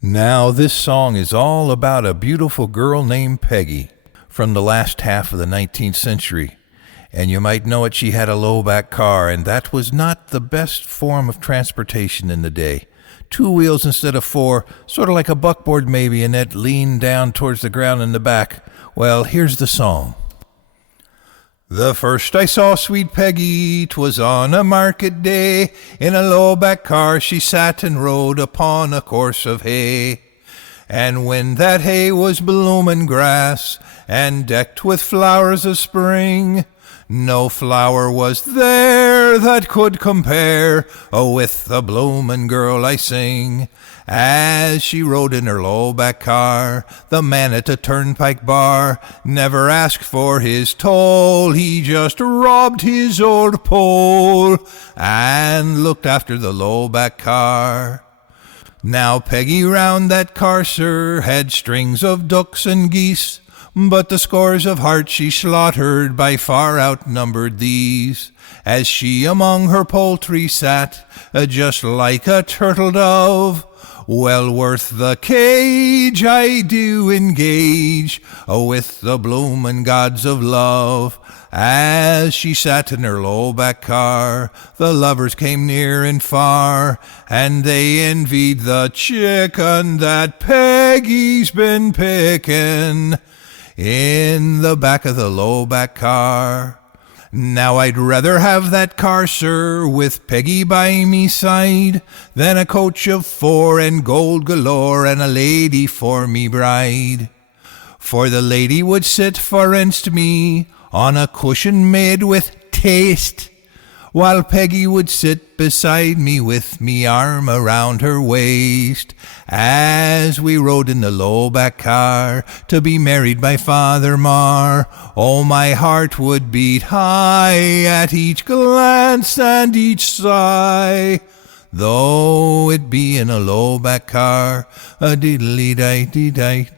Now, this song is all about a beautiful girl named Peggy from the last half of the 19th century. And you might know it, she had a low-back car, and that was not the best form of transportation in the day. 2 wheels instead of 4, sort of like a buckboard maybe, and it leaned down towards the ground in the back. Well, here's the song. The first I saw sweet Peggy, 'twas on a market day. In a low-back car she sat and rode upon a course of hay. And when that hay was bloomin' grass, and decked with flowers of spring, no flower was there that could compare with the bloomin' girl I sing. As she rode in her low-back car, the man at the turnpike bar never asked for his toll. He just robbed his old pole and looked after the low-back car. Now Peggy round that car, sir, had strings of ducks and geese, but the scores of hearts she slaughtered by far outnumbered these. As she among her poultry sat, just like a turtle dove, well worth the cage I do engage with the bloomin' gods of love. As she sat in her low-back car, the lovers came near and far, and they envied the chicken that Peggy's been pickin' in the back of the low-back car. Now I'd rather have that car, sir, with Peggy by me side, than a coach of 4 and gold galore and a lady for me bride. For the lady would sit forninst me on a cushion made with taste, while Peggy would sit beside me with me arm around her waist. As we rode in the low-back car to be married by Father Marr, oh, my heart would beat high at each glance and each sigh, though it be in a low-back car, a diddly-di-di-di.